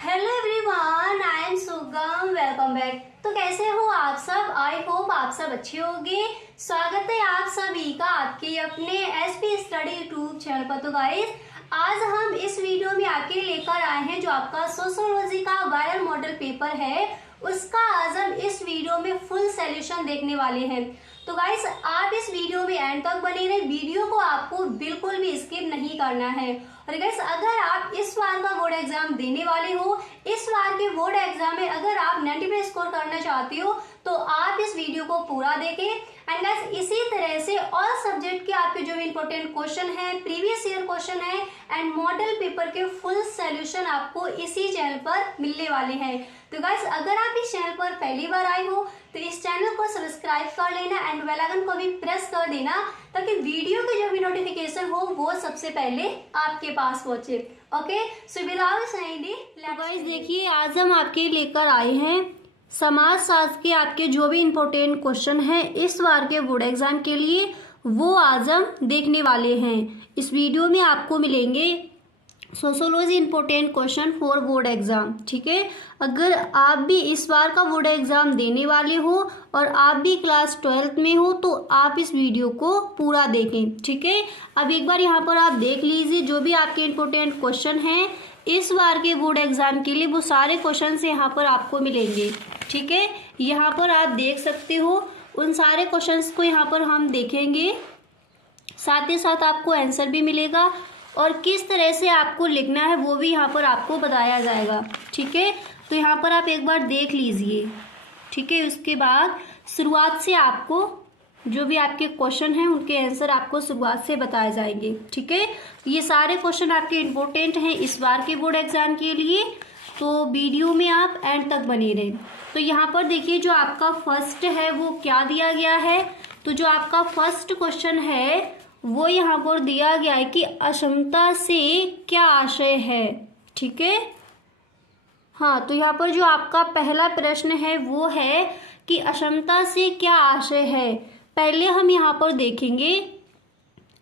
Hello everyone, I am सुगम। Welcome back. तो कैसे हो आप सब? आई होप आप सब अच्छे होंगे। स्वागत है आप सभी का आपके अपने एसपी स्टडी यूट्यूब चैनल पर। तो गाइस, आज हम इस वीडियो में आके लेकर आए हैं जो आपका सोशियोलॉजी का वायरल मॉडल पेपर है, उसका आज हम इस वीडियो में फुल सॉल्यूशन देखने वाले हैं। तो गाइस, आप इस वीडियो में एंड तक बने रहे। वीडियो को आपको बिल्कुल भी स्किप नहीं करना है। और गाइस, अगर आप इस बार का बोर्ड एग्जाम देने वाले हो, इस बार के बोर्ड एग्जाम में अगर आप 90 पे स्कोर करना चाहते हो तो आप इस वीडियो को पूरा देखें। एंड गाइस, इसी तरह से ऑल सब्जेक्ट के आपके जो भी इंपॉर्टेंट क्वेश्चन है, प्रीवियस ईयर क्वेश्चन है एंड मॉडल पेपर के फुल सॉल्यूशन आपको इसी चैनल पर मिलने वाले हैं। तो गाइस, अगर आप इस चैनल पर पहली बार आए हो तो इस चैनल को सब्सक्राइब कर लेना एंड बेल आइकन को भी प्रेस कर देना, ताकि वीडियो की जो भी नोटिफिकेशन हो वो सबसे पहले आपके पास पहुंचे। Okay, so without saying guys, देखिए आज हम आपके लेकर आए हैं समाज शास्त्र के आपके जो भी इंपॉर्टेंट क्वेश्चन है इस बार के बोर्ड एग्जाम के लिए, वो आज हम देखने वाले हैं। इस वीडियो में आपको मिलेंगे sociology important question for board exam. ठीक है, अगर आप भी इस बार का बोर्ड एग्जाम देने वाले हो और आप भी क्लास 12th में हो तो आप इस वीडियो को पूरा देखें। ठीक है, अब एक बार यहाँ पर आप देख लीजिए जो भी आपके इंपॉर्टेंट क्वेश्चन हैं इस बार के बोर्ड एग्जाम के लिए, वो सारे क्वेश्चन यहाँ पर आपको मिलेंगे। ठीक है, यहाँ पर आप देख सकते हो उन सारे क्वेश्चंस को यहाँ पर हम देखेंगे, साथ ही साथ आपको आंसर भी मिलेगा और किस तरह से आपको लिखना है वो भी यहाँ पर आपको बताया जाएगा। ठीक है, तो यहाँ पर आप एक बार देख लीजिए। ठीक है, उसके बाद शुरुआत से आपको जो भी आपके क्वेश्चन हैं उनके आंसर आपको शुरुआत से बताए जाएंगे। ठीक है, ये सारे क्वेश्चन आपके इम्पोर्टेंट हैं इस बार के बोर्ड एग्जाम के लिए, तो वीडियो में आप एंड तक बने रहें। तो यहाँ पर देखिए जो आपका फर्स्ट है वो क्या दिया गया है। तो जो आपका फर्स्ट क्वेश्चन है वो यहाँ पर दिया गया है कि अक्षमता से क्या आशय है। ठीक है, हाँ, तो यहाँ पर जो आपका पहला प्रश्न है वो है कि अक्षमता से क्या आशय है। पहले हम यहाँ पर देखेंगे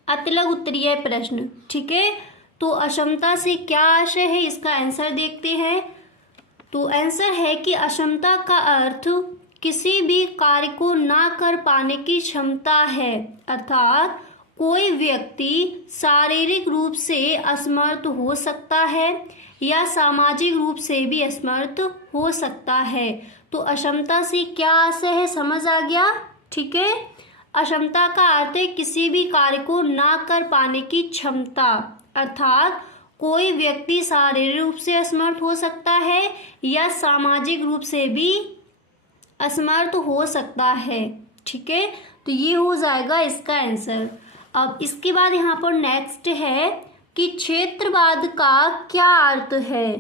अतिलग उत्तरीय प्रश्न। ठीक है, तो अक्षमता से क्या आशय है, इसका आंसर देखते हैं। तो आंसर है कि अक्षमता का अर्थ किसी भी कार्य को ना कर पाने की क्षमता है, अर्थात कोई व्यक्ति शारीरिक रूप से असमर्थ हो सकता है या सामाजिक रूप से भी असमर्थ हो सकता है। तो अक्षमता से क्या आशय है, समझ आ गया। ठीक है, अक्षमता का अर्थ है किसी भी कार्य को ना कर पाने की क्षमता, अर्थात कोई व्यक्ति शारीरिक रूप से असमर्थ हो सकता है या सामाजिक रूप से भी असमर्थ हो सकता है। ठीक है, तो ये हो जाएगा इसका आंसर। अब इसके बाद यहाँ पर नेक्स्ट है कि क्षेत्रवाद का क्या अर्थ है।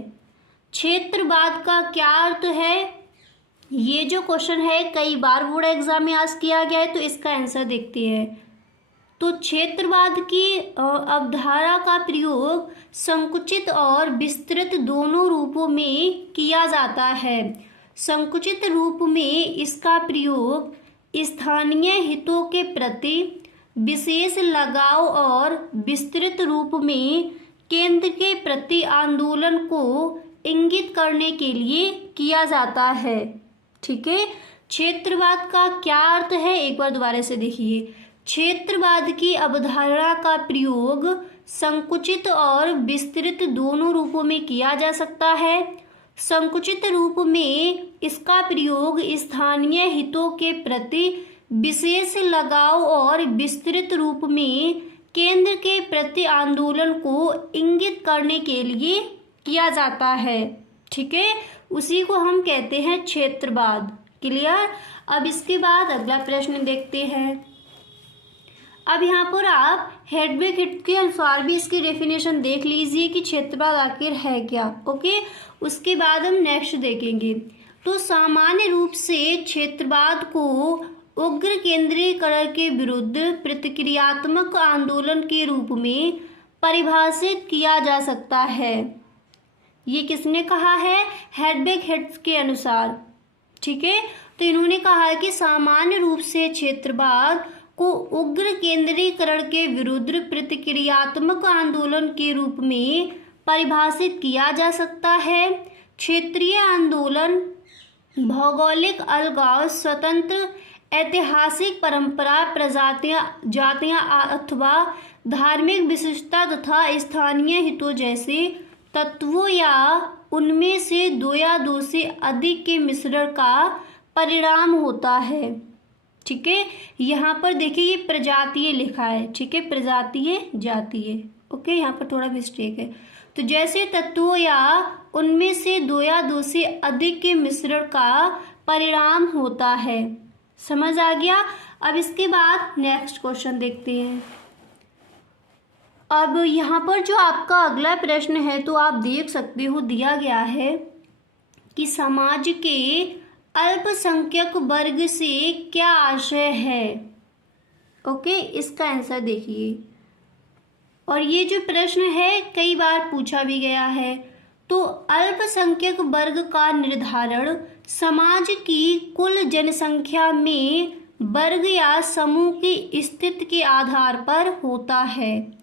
क्षेत्रवाद का क्या अर्थ है, ये जो क्वेश्चन है कई बार बोर्ड एग्जाम में आज किया गया है, तो इसका आंसर देखते हैं। तो क्षेत्रवाद की अवधारणा का प्रयोग संकुचित और विस्तृत दोनों रूपों में किया जाता है। संकुचित रूप में इसका प्रयोग स्थानीय हितों के प्रति विशेष लगाव और विस्तृत रूप में केंद्र के प्रति आंदोलन को इंगित करने के लिए किया जाता है। ठीक है, क्षेत्रवाद का क्या अर्थ है, एक बार दोबारा से देखिए। क्षेत्रवाद की अवधारणा का प्रयोग संकुचित और विस्तृत दोनों रूपों में किया जा सकता है। संकुचित रूप में इसका प्रयोग स्थानीय हितों के प्रति विशेष लगाव और विस्तृत रूप में केंद्र के प्रति आंदोलन को इंगित करने के लिए किया जाता है। ठीक है, उसी को हम कहते हैं क्षेत्रवाद। क्लियर। अब इसके बाद अगला प्रश्न देखते हैं। अब यहाँ पर आप हेडविग हिट के अनुसार भी इसकी डेफिनेशन देख लीजिए कि क्षेत्रवाद आखिर है क्या। ओके, उसके बाद हम नेक्स्ट देखेंगे। तो सामान्य रूप से क्षेत्रवाद को उग्र केंद्रीकरण के विरुद्ध प्रतिक्रियात्मक आंदोलन के रूप में परिभाषित किया जा सकता है। ये किसने कहा है, हेडविग हिट के अनुसार। ठीक है, तो इन्होंने कहा है कि सामान्य रूप से क्षेत्रवाद को उग्र केंद्रीकरण के विरुद्ध प्रतिक्रियात्मक आंदोलन के रूप में परिभाषित किया जा सकता है। क्षेत्रीय आंदोलन, भौगोलिक अलगाव, स्वतंत्र ऐतिहासिक परंपरा, प्रजातियां, जातियां अथवा धार्मिक विशिष्टता तथा स्थानीय हितों जैसे तत्वों या उनमें से दो या दो से अधिक के मिश्रण का परिणाम होता है। ठीक है, यहाँ पर देखिए ये प्रजातीय लिखा है। ठीक है, प्रजातीय जातीय। ओके, यहाँ पर थोड़ा मिस्टेक है। तो जैसे तत्वों या उनमें से दो या दो से अधिक के मिश्रण का परिणाम होता है। समझ आ गया। अब इसके बाद नेक्स्ट क्वेश्चन देखते हैं। अब यहाँ पर जो आपका अगला प्रश्न है तो आप देख सकते हो दिया गया है कि समाज के अल्पसंख्यक वर्ग से क्या आशय है। ओके, इसका आंसर देखिए। और ये जो प्रश्न है कई बार पूछा भी गया है। तो अल्पसंख्यक वर्ग का निर्धारण समाज की कुल जनसंख्या में वर्ग या समूह की स्थिति के आधार पर होता है।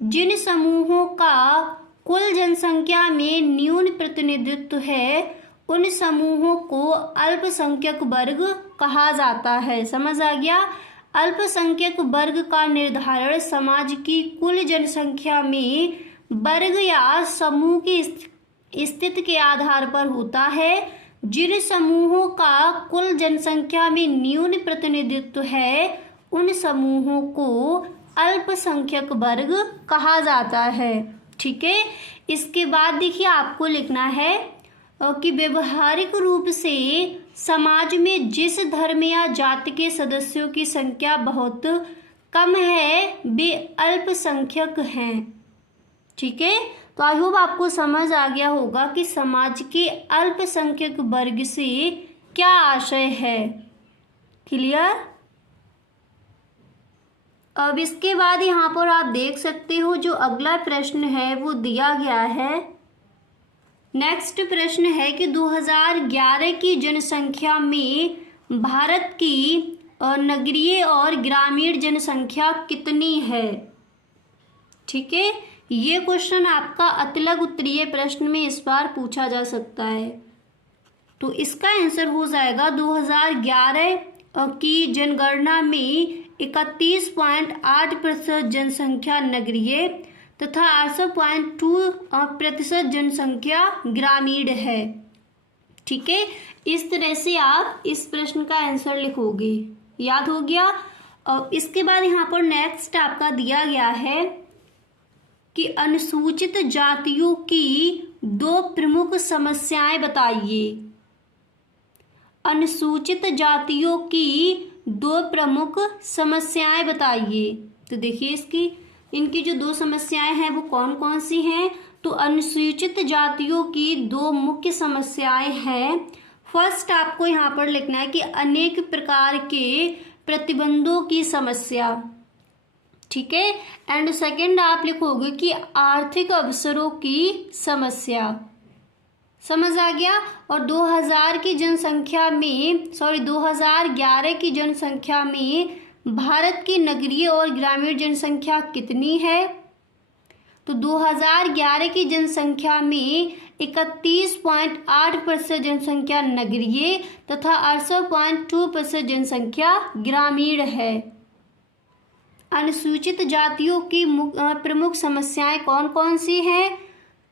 जिन समूहों का कुल जनसंख्या में न्यून प्रतिनिधित्व है उन समूहों को अल्पसंख्यक वर्ग कहा जाता है। समझ आ गया। अल्पसंख्यक वर्ग का निर्धारण समाज की कुल जनसंख्या में वर्ग या समूह की स्थिति के आधार पर होता है। जिन समूहों का कुल जनसंख्या में न्यून प्रतिनिधित्व है उन समूहों को अल्पसंख्यक वर्ग कहा जाता है। ठीक है, इसके बाद देखिए आपको लिखना है कि व्यवहारिक रूप से समाज में जिस धर्म या जाति के सदस्यों की संख्या बहुत कम है वे अल्पसंख्यक हैं। ठीक है, तो आई होप आपको समझ आ गया होगा कि समाज के अल्पसंख्यक वर्ग से क्या आशय है। क्लियर। अब इसके बाद यहाँ पर आप देख सकते हो जो अगला प्रश्न है वो दिया गया है। नेक्स्ट प्रश्न है कि 2011 की जनसंख्या में भारत की नगरीय और ग्रामीण जनसंख्या कितनी है। ठीक है, ये क्वेश्चन आपका अतिलघु उत्तरीय प्रश्न में इस बार पूछा जा सकता है। तो इसका आंसर हो जाएगा 2011 की जनगणना में 31.8% जनसंख्या नगरीय तथा 8.2% जनसंख्या ग्रामीण है। ठीक है, इस तरह से आप इस प्रश्न का आंसर लिखोगे। याद हो गया। और इसके बाद यहाँ पर नेक्स्ट आपका दिया गया है कि अनुसूचित जातियों की दो प्रमुख समस्याएं बताइए। अनुसूचित जातियों की दो प्रमुख समस्याएं बताइए। तो देखिए इनकी जो दो समस्याएं हैं वो कौन कौन सी हैं। तो अनुसूचित जातियों की दो मुख्य समस्याएं हैं। फर्स्ट आपको यहाँ पर लिखना है कि अनेक प्रकार के प्रतिबंधों की समस्या। ठीक है, एंड सेकंड आप लिखोगे कि आर्थिक अवसरों की समस्या। समझ आ गया। और 2011 की जनसंख्या में भारत की नगरीय और ग्रामीण जनसंख्या कितनी है। तो 2011 की जनसंख्या में 31.8% जनसंख्या नगरीय तथा 8.2% जनसंख्या ग्रामीण है। अनुसूचित जातियों की प्रमुख समस्याएं कौन कौन सी हैं।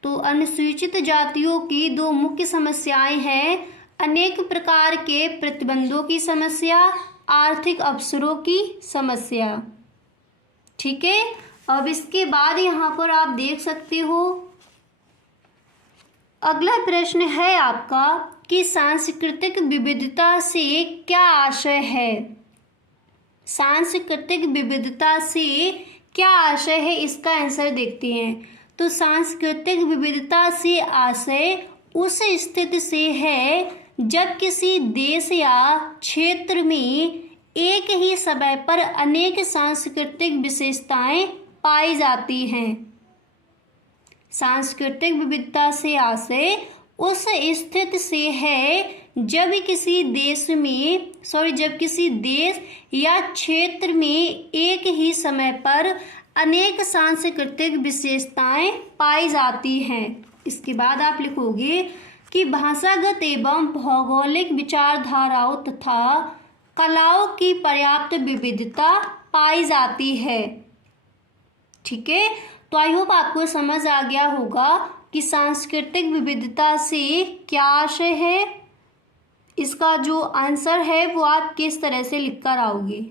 तो अनुसूचित जातियों की दो मुख्य समस्याएं हैं। अनेक प्रकार के प्रतिबंधों की समस्या, आर्थिक अवसरों की समस्या। ठीक है, अब इसके बाद यहाँ पर आप देख सकते हो अगला प्रश्न है आपका कि सांस्कृतिक विविधता से क्या आशय है। सांस्कृतिक विविधता से क्या आशय है, इसका आंसर देखते हैं। तो सांस्कृतिक विविधता से आशय उस स्थिति से है जब किसी देश या क्षेत्र में एक ही समय पर अनेक सांस्कृतिक विशेषताएं पाई जाती हैं। सांस्कृतिक विविधता से आशय उस स्थिति से है जब किसी देश या क्षेत्र में एक ही समय पर अनेक सांस्कृतिक विशेषताएं पाई जाती हैं। इसके बाद आप लिखोगे कि भाषागत एवं भौगोलिक विचारधाराओं तथा कलाओं की पर्याप्त विविधता पाई जाती है। ठीक है, तो आई होप आपको समझ आ गया होगा कि सांस्कृतिक विविधता से क्या आशय है। इसका जो आंसर है वो आप किस तरह से लिख कर आओगे।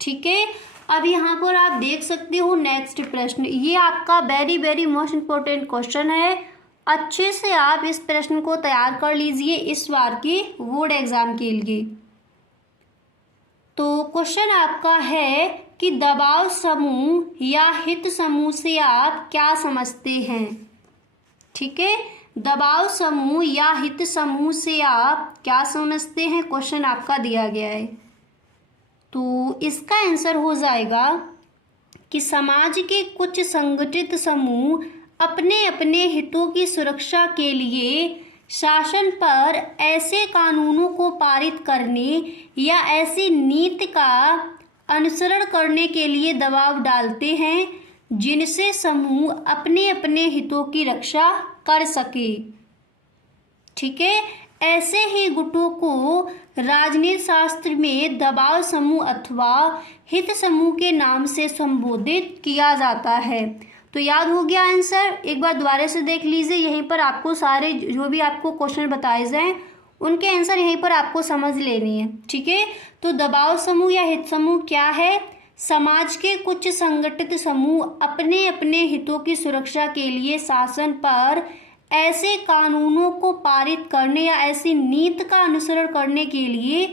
ठीक है, अब यहाँ पर आप देख सकते हो नेक्स्ट प्रश्न, ये आपका very very most important question है। अच्छे से आप इस प्रश्न को तैयार कर लीजिए इस बार के बोर्ड एग्जाम के लिए। तो क्वेश्चन आपका है कि दबाव समूह या हित समूह से आप क्या समझते हैं। ठीक है, दबाव समूह या हित समूह से आप क्या समझते हैं, क्वेश्चन आपका दिया गया है। तो इसका आंसर हो जाएगा कि समाज के कुछ संगठित समूह अपने अपने हितों की सुरक्षा के लिए शासन पर ऐसे कानूनों को पारित करने या ऐसी नीति का अनुसरण करने के लिए दबाव डालते हैं जिनसे समूह अपने अपने हितों की रक्षा कर सके। ठीक है, ऐसे ही गुटों को राजनीति शास्त्र में दबाव समूह अथवा हित समूह के नाम से संबोधित किया जाता है। तो याद हो गया आंसर, एक बार दोबारा से देख लीजिए, यहीं पर आपको सारे जो भी आपको क्वेश्चन बताए जाएं उनके आंसर यहीं पर आपको समझ लेनी है। ठीक है, तो दबाव समूह या हित समूह क्या है, समाज के कुछ संगठित समूह अपने अपने हितों की सुरक्षा के लिए शासन पर ऐसे कानूनों को पारित करने या ऐसी नीति का अनुसरण करने के लिए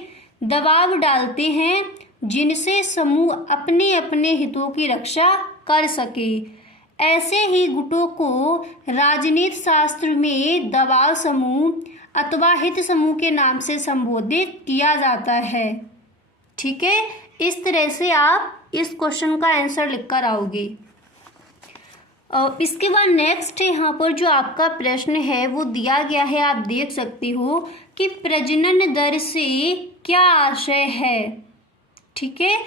दबाव डालते हैं जिनसे समूह अपने अपने हितों की रक्षा कर सके। ऐसे ही गुटों को राजनीति शास्त्र में दबाव समूह अथवा हित समूह के नाम से संबोधित किया जाता है। ठीक है, इस तरह से आप इस क्वेश्चन का आंसर लिखकर आओगे। इसके बाद नेक्स्ट यहाँ पर जो आपका प्रश्न है वो दिया गया है, आप देख सकते हो कि प्रजनन दर से क्या आशय है। ठीक है,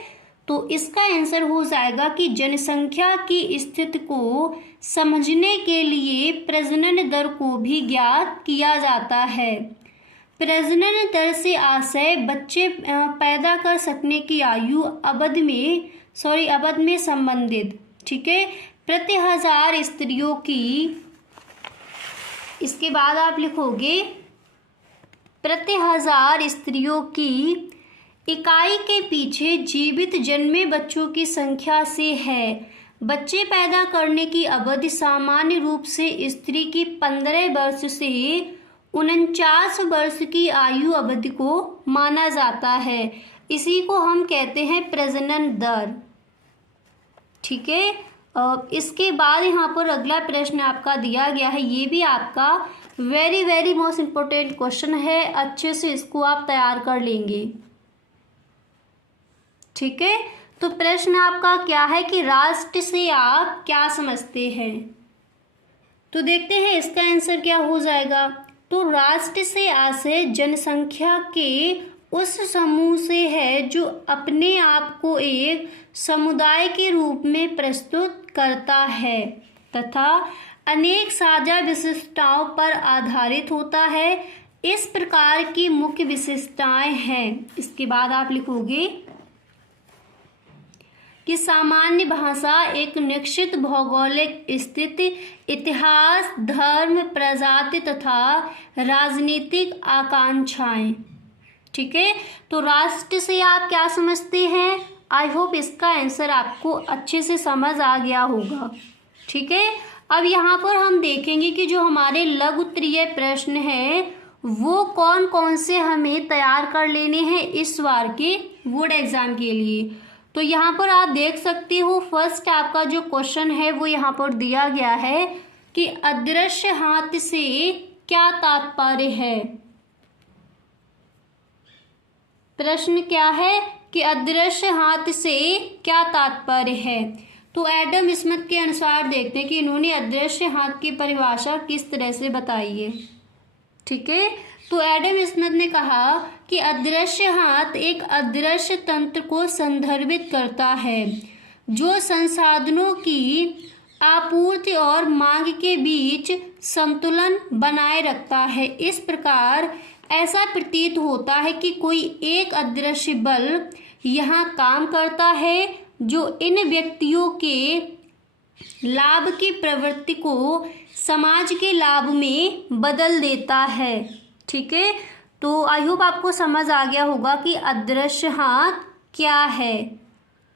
तो इसका आंसर हो जाएगा कि जनसंख्या की स्थिति को समझने के लिए प्रजनन दर को भी ज्ञात किया जाता है। प्रजनन दर से आशय बच्चे पैदा कर सकने की आयु अवधि में संबंधित। ठीक है, प्रति हजार स्त्रियों की, इसके बाद आप लिखोगे प्रति हजार स्त्रियों की इकाई के पीछे जीवित जन्मे बच्चों की संख्या से है। बच्चे पैदा करने की अवधि सामान्य रूप से स्त्री की 15 वर्ष से 49 वर्ष की आयु अवधि को माना जाता है। इसी को हम कहते हैं प्रजनन दर। ठीक है, इसके बाद यहाँ पर अगला प्रश्न आपका दिया गया है, ये भी आपका very very most important question है, अच्छे से इसको आप तैयार कर लेंगे। ठीक है, तो प्रश्न आपका क्या है कि राष्ट्र से आप क्या समझते हैं। तो देखते हैं इसका आंसर क्या हो जाएगा। तो राष्ट्र से आशय जनसंख्या के उस समूह से है जो अपने आप को एक समुदाय के रूप में प्रस्तुत करता है तथा अनेक साझा विशिष्टताओं पर आधारित होता है। इस प्रकार की मुख्य विशेषताएं हैं, इसके बाद आप लिखोगे कि सामान्य भाषा, एक निश्चित भौगोलिक स्थिति, इतिहास, धर्म, प्रजाति तथा राजनीतिक आकांक्षाएं। ठीक है, तो राष्ट्र से आप क्या समझते हैं। आई होप इसका आंसर आपको अच्छे से समझ आ गया होगा। ठीक है, अब यहाँ पर हम देखेंगे कि जो हमारे लघु उत्तरीय प्रश्न हैं वो कौन कौन से हमें तैयार कर लेने हैं इस बार के बोर्ड एग्जाम के लिए। तो यहाँ पर आप देख सकते हो फर्स्ट आपका जो क्वेश्चन है वो यहाँ पर दिया गया है कि अदृश्य हाथ से क्या तात्पर्य है। प्रश्न क्या है कि अदृश्य हाथ से क्या तात्पर्य है। तो एडम स्मिथ के अनुसार देखते हैं कि इन्होंने अदृश्य हाथ की परिभाषा किस तरह से बताई है। ठीक है, तो एडम स्मिथ ने कहा कि अदृश्य हाथ एक अदृश्य तंत्र को संदर्भित करता है जो संसाधनों की आपूर्ति और मांग के बीच संतुलन बनाए रखता है। इस प्रकार ऐसा प्रतीत होता है कि कोई एक अदृश्य बल यहाँ काम करता है जो इन व्यक्तियों के लाभ की प्रवृत्ति को समाज के लाभ में बदल देता है। ठीक है, तो आई होप आपको समझ आ गया होगा कि अदृश्य हाथ क्या है।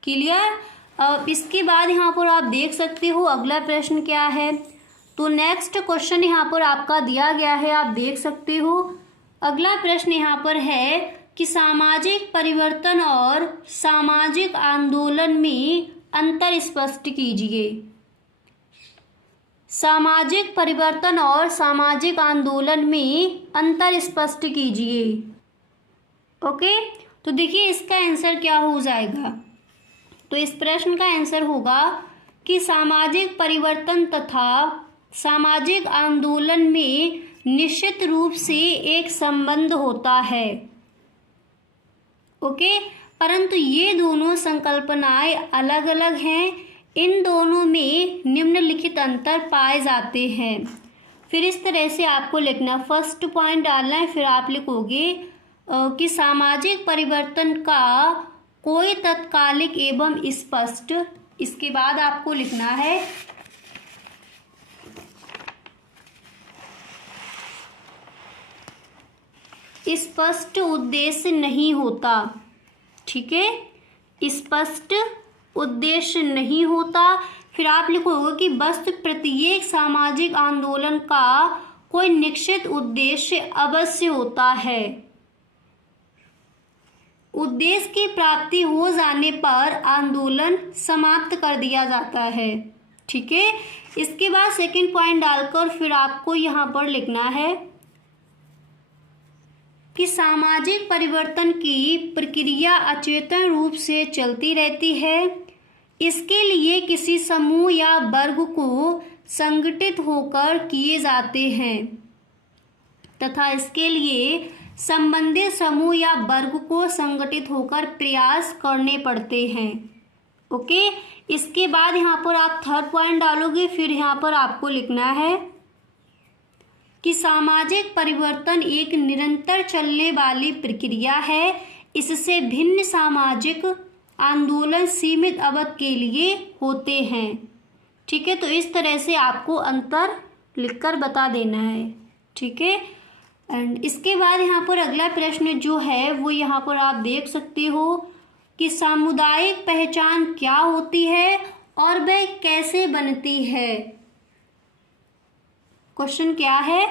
क्लियर। अब इसके बाद यहाँ पर आप देख सकते हो अगला प्रश्न क्या है। तो नेक्स्ट क्वेश्चन यहाँ पर आपका दिया गया है, आप देख सकते हो। अगला प्रश्न यहाँ पर है कि सामाजिक परिवर्तन और सामाजिक आंदोलन में अंतर स्पष्ट कीजिए। सामाजिक परिवर्तन और सामाजिक आंदोलन में अंतर स्पष्ट कीजिए। ओके, तो देखिए इसका आंसर क्या हो जाएगा। तो इस प्रश्न का आंसर होगा कि सामाजिक परिवर्तन तथा सामाजिक आंदोलन में निश्चित रूप से एक संबंध होता है। ओके, परंतु ये दोनों संकल्पनाएं अलग अलग हैं। इन दोनों में निम्नलिखित अंतर पाए जाते हैं। फिर इस तरह से आपको लिखना, फर्स्ट पॉइंट डालना है, फिर आप लिखोगे कि सामाजिक परिवर्तन का कोई तत्कालिक एवं स्पष्ट, इसके बाद आपको लिखना है स्पष्ट उद्देश्य नहीं होता। ठीक है, स्पष्ट उद्देश्य नहीं होता। फिर आप लिखोगे कि वस्तु प्रत्येक सामाजिक आंदोलन का कोई निश्चित उद्देश्य अवश्य होता है। उद्देश्य की प्राप्ति हो जाने पर आंदोलन समाप्त कर दिया जाता है। ठीक है, इसके बाद सेकंड पॉइंट डालकर फिर आपको यहाँ पर लिखना है कि सामाजिक परिवर्तन की प्रक्रिया अचेतन रूप से चलती रहती है। इसके लिए किसी समूह या वर्ग को संगठित होकर किए जाते हैं तथा इसके लिए संबंधित समूह या वर्ग को संगठित होकर प्रयास करने पड़ते हैं। ओके, इसके बाद यहाँ पर आप थर्ड पॉइंट डालोगे। फिर यहाँ पर आपको लिखना है कि सामाजिक परिवर्तन एक निरंतर चलने वाली प्रक्रिया है। इससे भिन्न सामाजिक आंदोलन सीमित अवधि के लिए होते हैं। ठीक है, तो इस तरह से आपको अंतर लिखकर बता देना है। ठीक है, एंड इसके बाद यहाँ पर अगला प्रश्न जो है वो यहाँ पर आप देख सकते हो कि सामुदायिक पहचान क्या होती है और वह कैसे बनती है। क्वेश्चन क्या है,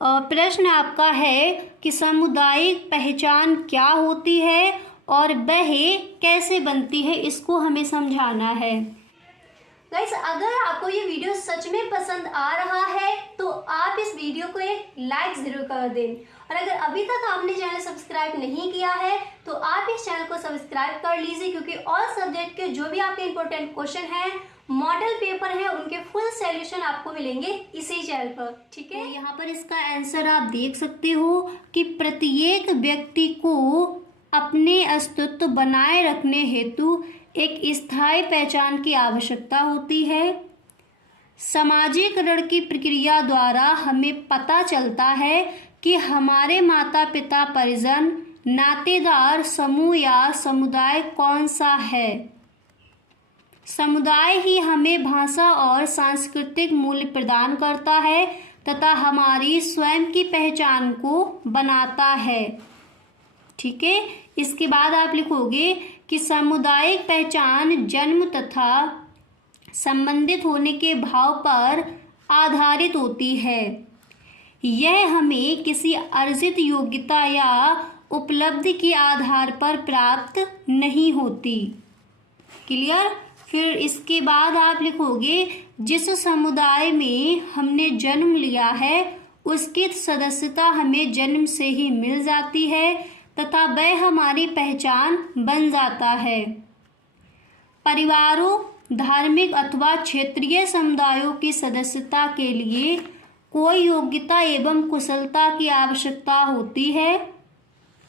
प्रश्न आपका है कि सामुदायिक पहचान क्या होती है और वह कैसे बनती है, इसको हमें समझाना है। गाइस, अगर आपको ये वीडियो सच में पसंद आ रहा है तो आप इस वीडियो को एक लाइक जरूर कर दें, और अगर अभी तक आपने चैनल सब्सक्राइब नहीं किया है तो आप इस चैनल को सब्सक्राइब कर लीजिए, क्योंकि ऑल सब्जेक्ट के जो भी आपके इंपॉर्टेंट क्वेश्चन हैं, मॉडल पेपर है, उनके फुल सॉल्यूशन आपको मिलेंगे इसी चैनल पर। ठीक है, यहाँ पर इसका आंसर आप देख सकते हो कि प्रत्येक व्यक्ति को अपने अस्तित्व बनाए रखने हेतु एक स्थायी पहचान की आवश्यकता होती है। सामाजिकरण की प्रक्रिया द्वारा हमें पता चलता है कि हमारे माता पिता, परिजन, नातेदार, समूह या समुदाय कौन सा है। समुदाय ही हमें भाषा और सांस्कृतिक मूल्य प्रदान करता है तथा हमारी स्वयं की पहचान को बनाता है। ठीक है, इसके बाद आप लिखोगे कि सामुदायिक पहचान जन्म तथा संबंधित होने के भाव पर आधारित होती है। यह हमें किसी अर्जित योग्यता या उपलब्धि के आधार पर प्राप्त नहीं होती। क्लियर। फिर इसके बाद आप लिखोगे जिस समुदाय में हमने जन्म लिया है उसकी सदस्यता हमें जन्म से ही मिल जाती है तथा वह हमारी पहचान बन जाता है। परिवारों, धार्मिक अथवा क्षेत्रीय समुदायों की सदस्यता के लिए कोई योग्यता एवं कुशलता की आवश्यकता होती है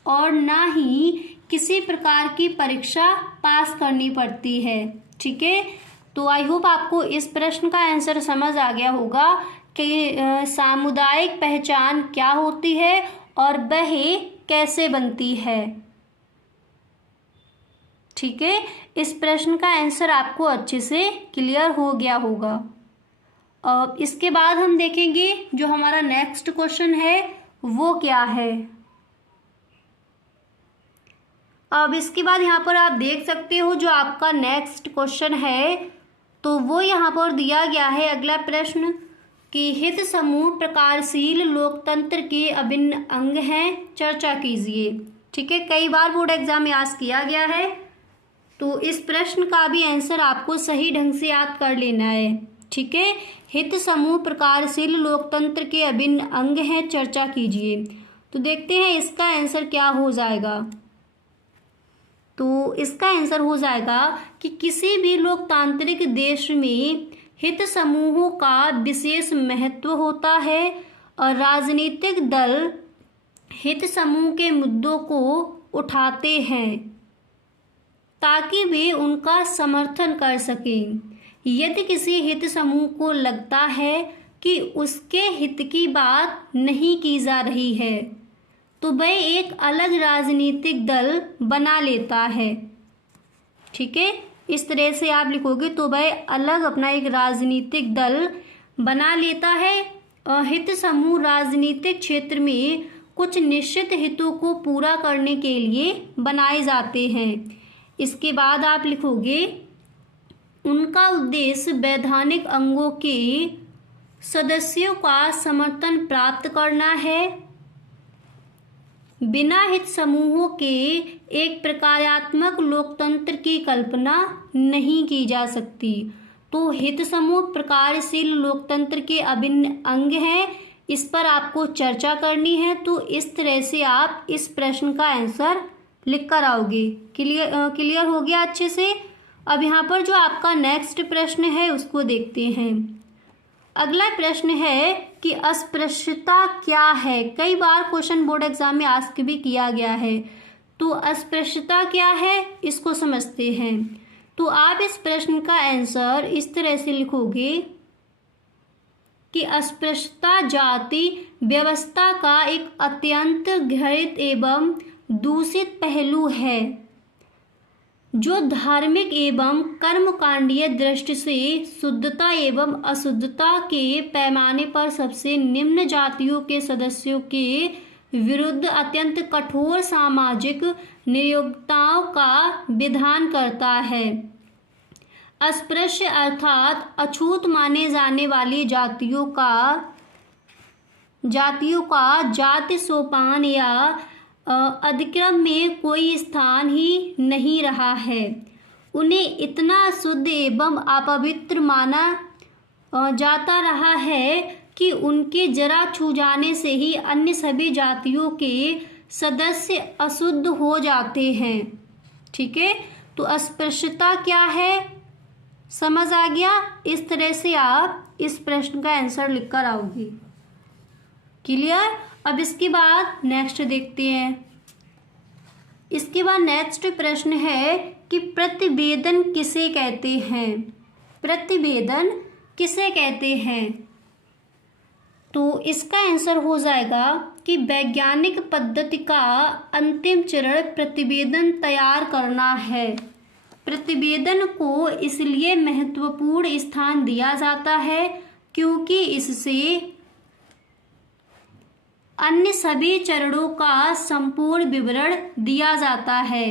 और ना ही किसी प्रकार की परीक्षा पास करनी पड़ती है। ठीक है, तो आई होप आपको इस प्रश्न का आंसर समझ आ गया होगा कि सामुदायिक पहचान क्या होती है और वह कैसे बनती है। ठीक है, इस प्रश्न का आंसर आपको अच्छे से क्लियर हो गया होगा। अब इसके बाद हम देखेंगे जो हमारा नेक्स्ट क्वेश्चन है वो क्या है। अब इसके बाद यहाँ पर आप देख सकते हो जो आपका नेक्स्ट क्वेश्चन है तो वो यहाँ पर दिया गया है अगला प्रश्न कि हित समूह प्रकारशील लोकतंत्र के अभिन्न अंग हैं, चर्चा कीजिए। ठीक है, कई बार बोर्ड एग्जाम में आस्क किया गया है तो इस प्रश्न का भी आंसर आपको सही ढंग से याद कर लेना है। ठीक है, हित समूह प्रकारशील लोकतंत्र के अभिन्न अंग हैं, चर्चा कीजिए। तो देखते हैं इसका आंसर क्या हो जाएगा। तो इसका आंसर हो जाएगा कि किसी भी लोकतांत्रिक देश में हित समूहों का विशेष महत्व होता है और राजनीतिक दल हित समूह के मुद्दों को उठाते हैं ताकि वे उनका समर्थन कर सकें। यदि किसी हित समूह को लगता है कि उसके हित की बात नहीं की जा रही है तो वह एक अलग राजनीतिक दल बना लेता है। ठीक है, इस तरह से आप लिखोगे तो वह अलग अपना एक राजनीतिक दल बना लेता है। हित समूह राजनीतिक क्षेत्र में कुछ निश्चित हितों को पूरा करने के लिए बनाए जाते हैं। इसके बाद आप लिखोगे उनका उद्देश्य वैधानिक अंगों के सदस्यों का समर्थन प्राप्त करना है। बिना हित समूहों के एक प्रकारात्मक लोकतंत्र की कल्पना नहीं की जा सकती। तो हित समूह प्रकारशील लोकतंत्र के अभिन्न अंग हैं, इस पर आपको चर्चा करनी है। तो इस तरह से आप इस प्रश्न का आंसर लिख कर आओगे। क्लियर हो गया अच्छे से। अब यहाँ पर जो आपका नेक्स्ट प्रश्न है उसको देखते हैं। अगला प्रश्न है कि अस्पृश्यता क्या है। कई बार क्वेश्चन बोर्ड एग्जाम में आस्क भी किया गया है। तो अस्पृश्यता क्या है इसको समझते हैं। तो आप इस प्रश्न का आंसर इस तरह से लिखोगे कि अस्पृश्यता जाति व्यवस्था का एक अत्यंत घृणित एवं दूषित पहलू है जो धार्मिक एवं कर्मकांडीय दृष्टि से शुद्धता एवं अशुद्धता के पैमाने पर सबसे निम्न जातियों के सदस्यों के विरुद्ध अत्यंत कठोर सामाजिक नियोक्ताओं का विधान करता है। अस्पृश्य अर्थात अछूत माने जाने वाली जातियों का जाति सोपान या अधिक्रम में कोई स्थान ही नहीं रहा है। उन्हें इतना शुद्ध एवं अपवित्र माना जाता रहा है कि उनके जरा छू जाने से ही अन्य सभी जातियों के सदस्य अशुद्ध हो जाते हैं। ठीक है, तो अस्पृश्यता क्या है समझ आ गया। इस तरह से आप इस प्रश्न का आंसर लिख कर आओगे। क्लियर। अब इसके बाद नेक्स्ट देखते हैं। इसके बाद नेक्स्ट प्रश्न है कि प्रतिवेदन किसे कहते हैं। प्रतिवेदन किसे कहते हैं। तो इसका आंसर हो जाएगा कि वैज्ञानिक पद्धति का अंतिम चरण प्रतिवेदन तैयार करना है। प्रतिवेदन को इसलिए महत्वपूर्ण स्थान दिया जाता है क्योंकि इससे अन्य सभी चरणों का संपूर्ण विवरण दिया जाता है।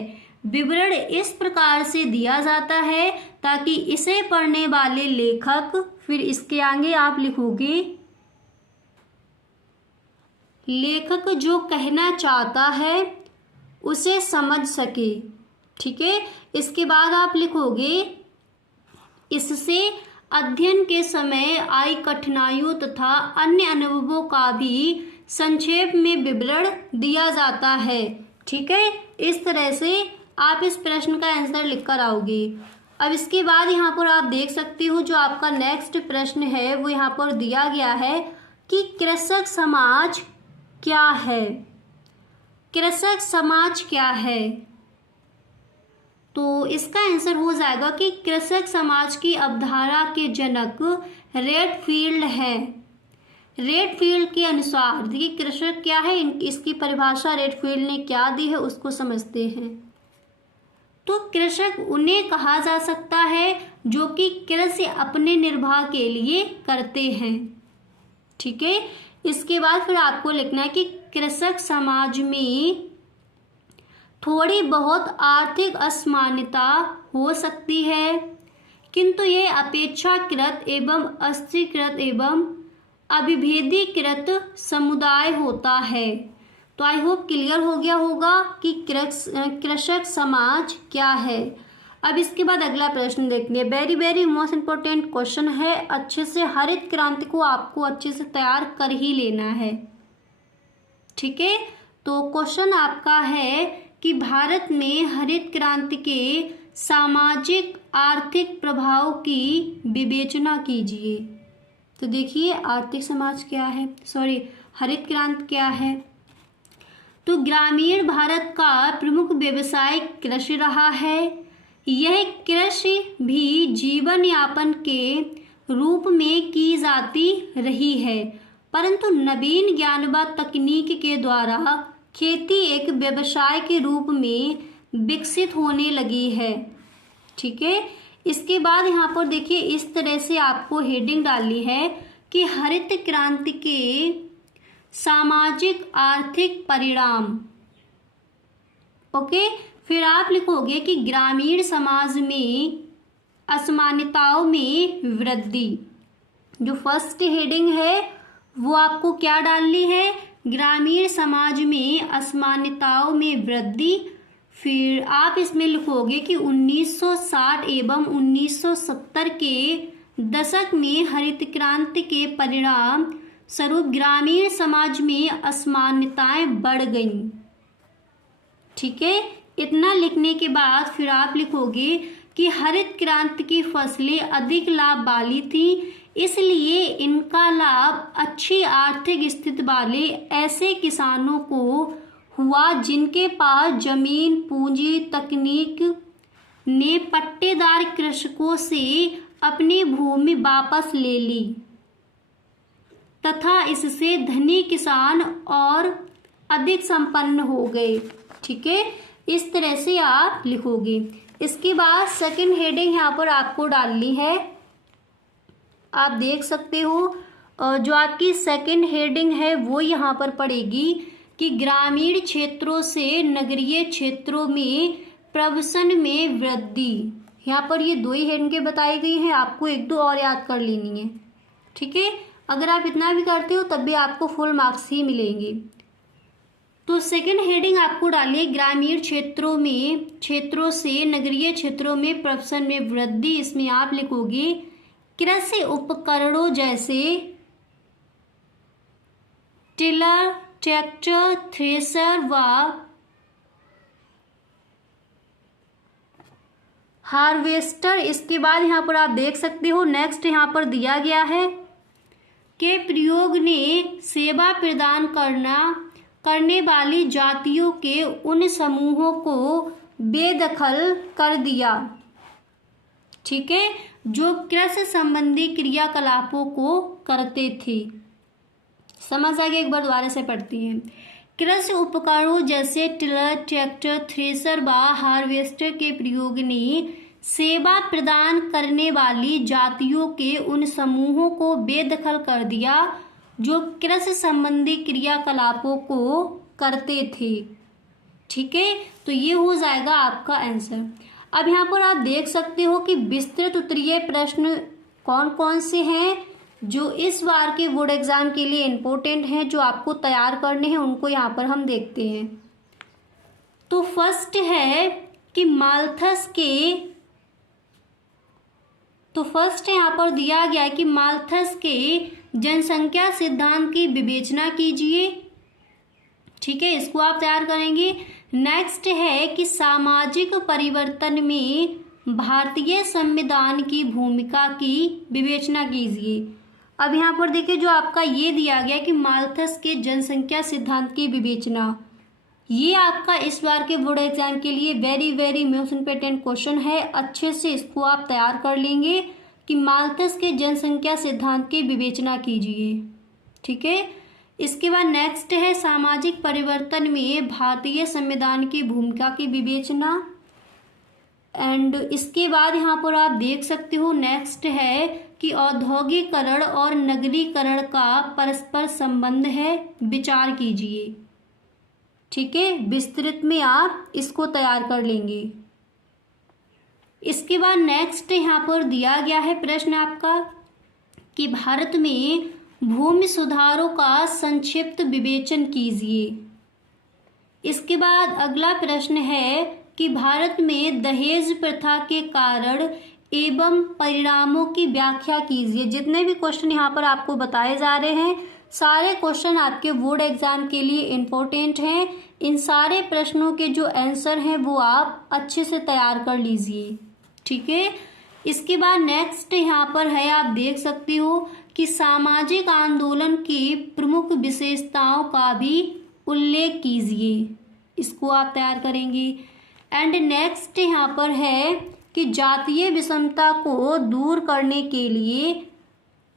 विवरण इस प्रकार से दिया जाता है ताकि इसे पढ़ने वाले लेखक, फिर इसके आगे आप लिखोगे लेखक जो कहना चाहता है उसे समझ सके। ठीक है, इसके बाद आप लिखोगे इससे अध्ययन के समय आई कठिनाइयों तथा अन्य अनुभवों का भी संक्षेप में विवरण दिया जाता है। ठीक है, इस तरह से आप इस प्रश्न का आंसर लिख कर आओगे। अब इसके बाद यहाँ पर आप देख सकते हो जो आपका नेक्स्ट प्रश्न है वो यहाँ पर दिया गया है कि कृषक समाज क्या है। कृषक समाज क्या है। तो इसका आंसर हो जाएगा कि कृषक समाज की अवधारणा के जनक रेडफील्ड है। रेडफील्ड के अनुसार देखिए कृषक क्या है, इसकी परिभाषा रेडफील्ड ने क्या दी है उसको समझते हैं। तो कृषक उन्हें कहा जा सकता है जो कि कृषि अपने निर्वाह के लिए करते हैं। ठीक है, इसके बाद फिर आपको लिखना है कि कृषक समाज में थोड़ी बहुत आर्थिक असमानता हो सकती है, किंतु यह अपेक्षाकृत एवं अस्वीकृत एवं अविभेदीकृत समुदाय होता है। तो आई होप क्लियर हो गया होगा कि कृषक समाज क्या है। अब इसके बाद अगला प्रश्न देखिए, very very most important question है। अच्छे से हरित क्रांति को आपको अच्छे से तैयार कर ही लेना है। ठीक है, तो क्वेश्चन आपका है कि भारत में हरित क्रांति के सामाजिक आर्थिक प्रभाव की विवेचना कीजिए। तो देखिए आर्थिक समाज क्या है, हरित क्रांति क्या है। तो ग्रामीण भारत का प्रमुख व्यवसाय कृषि रहा है। यह कृषि भी जीवन यापन के रूप में की जाती रही है, परंतु नवीन ज्ञान व तकनीक के द्वारा खेती एक व्यवसाय के रूप में विकसित होने लगी है। ठीक है, इसके बाद यहाँ पर देखिए इस तरह से आपको हेडिंग डालनी है कि हरित क्रांति के सामाजिक आर्थिक परिणाम। ओके, फिर आप लिखोगे कि ग्रामीण समाज में असमानताओं में वृद्धि। जो फर्स्ट हेडिंग है वो आपको क्या डालनी है, ग्रामीण समाज में असमानताओं में वृद्धि। फिर आप इसमें लिखोगे कि 1960 एवं 1970 के दशक में हरित क्रांति के परिणाम स्वरूप ग्रामीण समाज में असमानताएं बढ़ गईं। ठीक है, इतना लिखने के बाद फिर आप लिखोगे कि हरित क्रांति की फसलें अधिक लाभ वाली थी, इसलिए इनका लाभ अच्छी आर्थिक स्थिति वाले ऐसे किसानों को हुआ जिनके पास जमीन, पूंजी, तकनीक ने पट्टेदार कृषकों से अपनी भूमि वापस ले ली तथा इससे धनी किसान और अधिक संपन्न हो गए। ठीक है, इस तरह से आप लिखोगे। इसके बाद सेकंड हेडिंग यहाँ पर आपको डालनी है। आप देख सकते हो जो आपकी सेकंड हेडिंग है वो यहाँ पर पड़ेगी कि ग्रामीण क्षेत्रों से नगरीय क्षेत्रों में प्रवसन में वृद्धि। यहाँ पर ये दो ही हेडिंगें बताई गई हैं, आपको एक दो और याद कर लेनी है। ठीक है, अगर आप इतना भी करते हो तब भी आपको फुल मार्क्स ही मिलेंगे। तो सेकंड हेडिंग आपको डालिए ग्रामीण क्षेत्रों से नगरीय क्षेत्रों में प्रवसन में वृद्धि। इसमें आप लिखोगे कृषि उपकरणों जैसे टिलर, ट्रैक्टर, थ्रेसर व हार्वेस्टर। इसके बाद यहाँ पर आप देख सकते हो नेक्स्ट यहाँ पर दिया गया है के प्रयोग ने सेवा प्रदान करने वाली जातियों के उन समूहों को बेदखल कर दिया। ठीक है, जो कृषि संबंधी क्रियाकलापों को करते थे। समझ आ गया, एक बार दोबारा से पढ़ती हैं। कृषि उपकरणों जैसे टिलर, ट्रैक्टर, थ्रेसर व हार्वेस्टर के प्रयोग ने सेवा प्रदान करने वाली जातियों के उन समूहों को बेदखल कर दिया जो कृषि संबंधी क्रियाकलापों को करते थे। ठीक है, तो ये हो जाएगा आपका आंसर। अब यहाँ पर आप देख सकते हो कि विस्तृत उत्तरीय प्रश्न कौन कौन से हैं जो इस बार के बोर्ड एग्जाम के लिए इम्पोर्टेंट हैं, जो आपको तैयार करने हैं, उनको यहाँ पर हम देखते हैं। तो फर्स्ट है कि यहाँ पर दिया गया है कि माल्थस के जनसंख्या सिद्धांत की विवेचना कीजिए। ठीक है, इसको आप तैयार करेंगे। नेक्स्ट है कि सामाजिक परिवर्तन में भारतीय संविधान की भूमिका की विवेचना कीजिए। अब यहाँ पर देखिए जो आपका ये दिया गया कि माल्थस के जनसंख्या सिद्धांत की विवेचना, ये आपका इस बार के बोर्ड एग्जाम के लिए very very most important question है। अच्छे से इसको आप तैयार कर लेंगे कि माल्थस के जनसंख्या सिद्धांत की विवेचना कीजिए। ठीक है, इसके बाद नेक्स्ट है सामाजिक परिवर्तन में भारतीय संविधान की भूमिका की विवेचना। एंड इसके बाद यहाँ पर आप देख सकते हो नेक्स्ट है कि औद्योगिकरण और नगरीकरण का परस्पर संबंध है, विचार कीजिए। ठीक है, विस्तृत में आप इसको तैयार कर लेंगे। इसके बाद नेक्स्ट यहाँ पर दिया गया है प्रश्न आपका कि भारत में भूमि सुधारों का संक्षिप्त विवेचन कीजिए। इसके बाद अगला प्रश्न है कि भारत में दहेज प्रथा के कारण एवं परिणामों की व्याख्या कीजिए। जितने भी क्वेश्चन यहाँ पर आपको बताए जा रहे हैं सारे क्वेश्चन आपके बोर्ड एग्जाम के लिए इम्पोर्टेंट हैं। इन सारे प्रश्नों के जो आंसर हैं वो आप अच्छे से तैयार कर लीजिए। ठीक है, इसके बाद नेक्स्ट यहाँ पर है, आप देख सकते हो कि सामाजिक आंदोलन की प्रमुख विशेषताओं का भी उल्लेख कीजिए। इसको आप तैयार करेंगे। एंड नेक्स्ट यहाँ पर है कि जातीय विषमता को दूर करने के लिए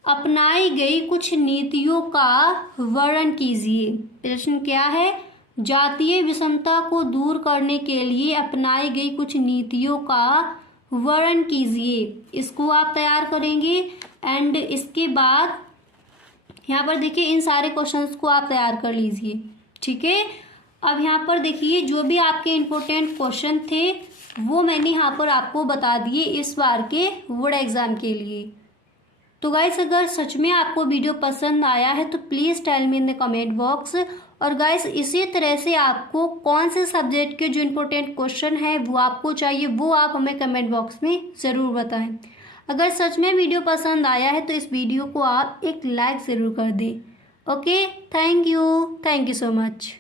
अपनाई गई कुछ नीतियों का वर्णन कीजिए। प्रश्न क्या है? जातीय विषमता को दूर करने के लिए अपनाई गई कुछ नीतियों का वर्णन कीजिए। इसको आप तैयार करेंगे। एंड इसके बाद यहाँ पर देखिए इन सारे क्वेश्चंस को आप तैयार कर लीजिए। ठीक है, अब यहाँ पर देखिए जो भी आपके इम्पोर्टेंट क्वेश्चन थे वो मैंने यहाँ पर आपको बता दिए इस बार के बोर्ड एग्जाम के लिए। तो गाइस अगर सच में आपको वीडियो पसंद आया है तो please tell me in the comment box. और गाइस इसी तरह से आपको कौन से सब्जेक्ट के जो इम्पोर्टेंट क्वेश्चन है वो आपको चाहिए वो आप हमें कमेंट बॉक्स में ज़रूर बताएं। अगर सच में वीडियो पसंद आया है तो इस वीडियो को आप एक लाइक ज़रूर कर दें। Okay, thank you so much.